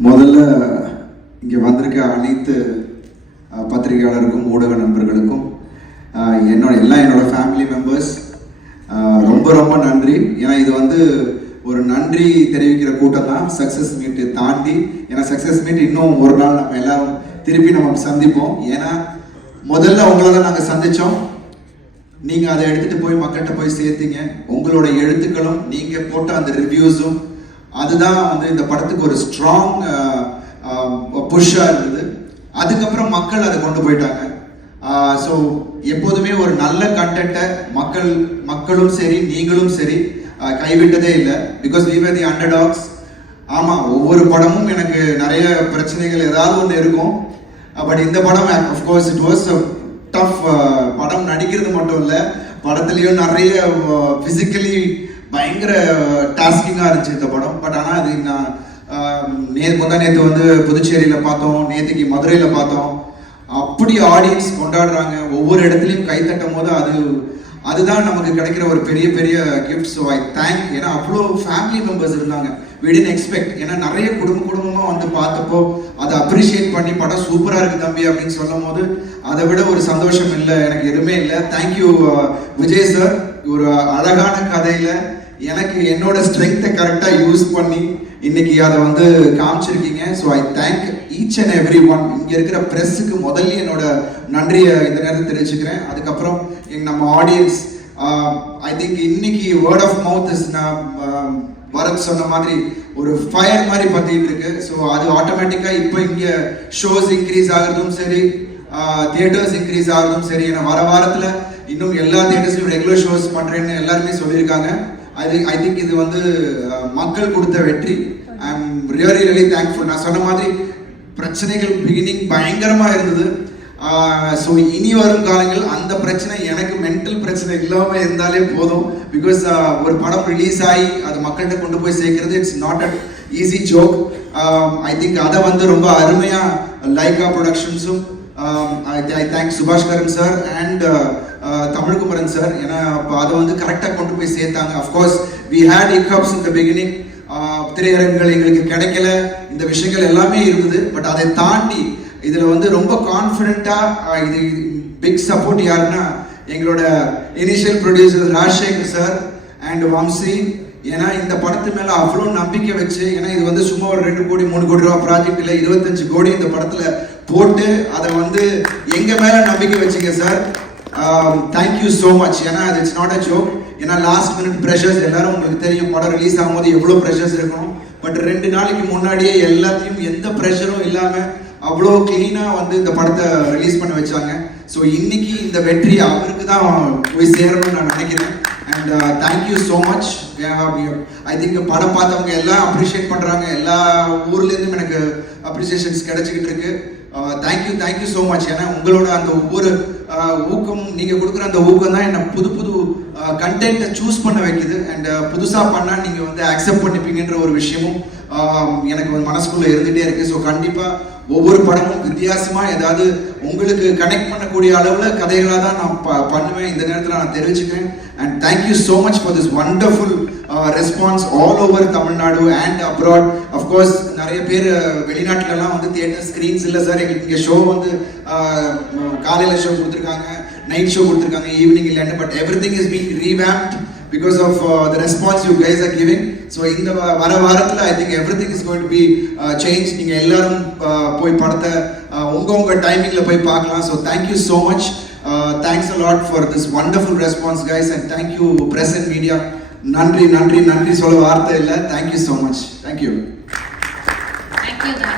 முதல்ல இங்கே வந்திருக்க அனைத்து பத்திரிகையாளருக்கும் ஊடக நண்பர்களுக்கும் என்னோட ஃபேமிலி மெம்பர்ஸ் ரொம்ப ரொம்ப நன்றி. ஏன்னா இது வந்து ஒரு நன்றி தெரிவிக்கிற கூட்டம் தான் சக்ஸஸ் மீட்டு தாண்டி. ஏன்னா சக்ஸஸ் மீட் இன்னும் ஒரு நாள் நம்ம எல்லாரும் திருப்பி நம்ம சந்திப்போம். ஏன்னா முதல்ல உங்களை தான் நாங்கள் சந்தித்தோம், நீங்கள் அதை எடுத்துகிட்டு போய் மக்கள்கிட்ட போய் சேர்த்தீங்க. உங்களோட எழுத்துக்களும் நீங்கள் போட்ட அந்த ரிவ்யூஸும் அதுதான் வந்து இந்த படத்துக்கு ஒரு ஸ்ட்ராங் புஷ்ஷாக இருந்தது. அதுக்கப்புறம் மக்கள் அதை கொண்டு போயிட்டாங்க. ஸோ எப்போதுமே ஒரு நல்ல கண்டென்ட்டை மக்களும் சரி நீங்களும் சரி கைவிட்டதே இல்லை. Because we were the underdogs. ஆமாம், ஒவ்வொரு படமும் எனக்கு நிறைய பிரச்சனைகள் ஏதாவது ஒன்று இருக்கும். பட் இந்த படம் அஃப்கோர்ஸ் இட் வாஸ் டஃப். படம் நடிக்கிறது மட்டும் இல்லை, படத்துலேயும் நிறைய ஃபிசிக்கலி பயங்கர டாஸ்கிங்காக இருந்துச்சு இந்த படம். பட் ஆனால் அது நான் நேற்று வந்து புதுச்சேரியில் பார்த்தோம், நேற்றுக்கு மதுரையில் பார்த்தோம். அப்படி ஆடியன்ஸ் கொண்டாடுறாங்க, ஒவ்வொரு இடத்துலையும் கைத்தட்டும் போது அதுதான் நமக்கு கிடைக்கிற ஒரு பெரிய பெரிய கிஃப்ட். So I thank. ஏன்னா அவ்வளோ ஃபேமிலி மெம்பர்ஸ் இருந்தாங்க, we didn't expect. ஏன்னா நிறைய குடும்பமாக வந்து பார்த்தப்போ அதை அப்ரிஷியேட் பண்ணி படம் சூப்பராக இருக்குது தம்பி அப்படின்னு சொல்லும் போது அதை விட ஒரு சந்தோஷம் இல்லை எனக்கு எதுவுமே இல்லை. Thank you Vijay sir. ஒரு அழகான கதையில் எனக்கு என்னோட ஸ்ட்ரென்த்தை கரெக்டாக யூஸ் பண்ணி இன்னைக்கு அதை வந்து காமிச்சிருக்கீங்க. So I thank each and every one. இங்கே இருக்கிற ப்ரெஸ்ஸுக்கு முதல்ல என்னோட நன்றியை இந்த நேரத்தில் தெரிவிச்சுக்கிறேன். அதுக்கப்புறம் நம்ம ஆடியன்ஸ், ஐ திங்க் இன்னைக்கு word of mouth is Bharath சொன்ன மாதிரி ஒரு ஃபயர் மாதிரி பற்றிட்டு இருக்கு. ஸோ அது ஆட்டோமேட்டிக்காக இப்போ இங்கே ஷோஸ் இன்க்ரீஸ் ஆகிறதும் சரி, தியேட்டர்ஸ் இன்க்ரீஸ் ஆகிறதும் சரி. ஏன்னா வர வாரத்தில் இன்னும் எல்லா தியேட்டர்ஸ்லையும் ரெகுலர் ஷோஸ் பண்ணுறேன்னு எல்லாருமே சொல்லியிருக்காங்க. ஐ திங்க் இது வந்து மக்கள் கொடுத்த வெற்றி. I am really thankful. நான் சொன்ன மாதிரி பிரச்சனைகள் பிகினிங் பயங்கரமாக இருந்தது. ஸோ இனி வரும் காலங்கள் அந்த பிரச்சனை, எனக்கு மென்டல் பிரச்சனை இல்லாமல் இருந்தாலே போதும். பிகாஸ் ஒரு படம் ரிலீஸ் ஆகி அது மக்கள்கிட்ட கொண்டு போய் சேர்க்கறது it's not a easy joke. I think அதை வந்து ரொம்ப அருமையாக லைகா ப்ரொடக்ஷன்ஸும் I thank Subaskaran sir and Tamilkumaran sir. ஏன்னா அதை வந்து கரெக்டாக கொண்டு போய் சேர்த்தாங்க. Of course we had hiccups in the beginning. திரையரங்குகள் எங்களுக்கு கிடைக்கல, இந்த விஷயங்கள் எல்லாமே இருந்தது. பட் அதை தாண்டி இதில் வந்து ரொம்ப கான்ஃபிடென்ட்டாக இது பிக் சப்போர்ட் யாருன்னா எங்களோட initial producer Rajasekhar sir and Vamsi. ஏன்னா இந்த படத்து மேலே அவ்வளோ நம்பிக்கை வச்சு, ஏன்னா இது வந்து சும்மா ஒரு 2 கோடி 3 கோடி ரூபா ப்ராஜெக்ட் இல்லை, 25 கோடி இந்த படத்தில் போட்டு அதை வந்து எங்கள் மேலே நம்பிக்கை வச்சுங்க சார். Thank you so much. ஏன்னா அது இட்ஸ் நாட் அ ஜோக். ஏன்னா லாஸ்ட் மினிட் ப்ரெஷர்ஸ் எல்லாரும் உங்களுக்கு தெரியும், படம் ரிலீஸ் ஆகும்போது எவ்வளோ ப்ரெஷர்ஸ் இருக்கணும். பட் 2 நாளைக்கு முன்னாடியே எல்லாத்தையும் எந்த ப்ரெஷரும் இல்லாமல் அவ்வளோ கிளீனாக வந்து இந்த படத்தை ரிலீஸ் பண்ண வச்சாங்க. ஸோ இன்னைக்கு இந்த வெற்றி அவருக்கு தான் போய் சேரணும்னு நான் நினைக்கிறேன். And thank you so much. I think படம் பார்த்தவங்க எல்லாம் அப்ரிஷியேட் பண்ணுறாங்க, எல்லா ஊர்லேருந்தும் எனக்கு அப்ரிசியேஷன்ஸ் கிடைச்சிக்கிட்டு இருக்கு. Thank you so much. ஏன்னா உங்களோட அந்த ஒவ்வொரு ஊக்கம், நீங்கள் கொடுக்குற அந்த ஊக்கம் தான் என்னை புது கண்டென்ட்டை சூஸ் பண்ண வைக்குது. அண்ட் புதுசாக பண்ணால் நீங்கள் வந்து அக்செப்ட் பண்ணிப்பீங்கன்ற ஒரு விஷயமும் எனக்கு மனசுக்குள்ளே இருந்துகிட்டே இருக்குது. ஸோ கண்டிப்பாக ஒவ்வொரு படமும் வித்தியாசமாக ஏதாவது உங்களுக்கு கனெக்ட் பண்ணக்கூடிய அளவில் கதைகளாக தான் நான் பண்ணுவேன். இந்த நேரத்தில் நான் தெரிவிச்சுக்கிறேன். And thank you so much for this wonderful response all over Tamil Nadu and abroad. Of course நிறைய பேர் வெளிநாட்டிலலாம் வந்து தியேட்டர் ஸ்க்ரீன்ஸ் இல்லை சார், எங்களுக்கு இங்கே ஷோ வந்து காலையில் ஷோ கொடுத்துருக்காங்க, நைட் ஷோ கொடுத்துருக்காங்க, ஈவினிங் இல்லைன்னு. But every thing is being revamped because of the response you guys are giving. So இந்த வர வாரத்தில் I think everything is going to be changed. நீங்கள் எல்லாரும் போய் படத்தை உங்க டைமிங்கில் போய் பார்க்கலாம். So thank you so much. Thanks a lot for this wonderful response guys, and thank you press and media. நன்றி சொல்ல வார்த்தை இல்லை. Thank you so much. Thank you.